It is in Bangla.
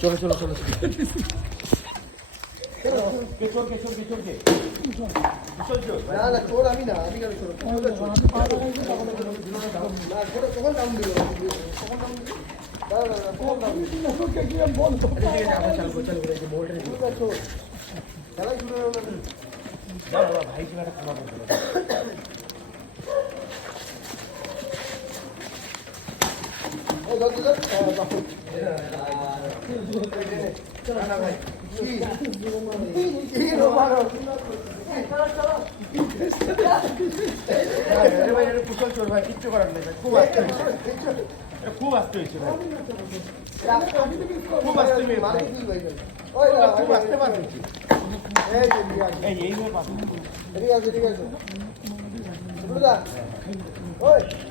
চলো চলো চলো না না চোর আমি না, আমি কেন চোর? কখন দাম দিল? কখন দাম দিল? কখন দাম দিল? খেলা শুরু হয়ে গেল। ভাই কি একটা খারাপ হতো এই ধর দিল। না ভাই কি রোমানো কুশল চোর ভাই, কিচ্ছু করার নেই ভাই, খুব আসতে হয়েছে, খুব আসতে হয়েছে ভাই, খুব আসতে হয়েছে ভাই, খুব আসতে পারছি। এইভাবে পাবো। ঠিক আছে ঠিক আছে। ওই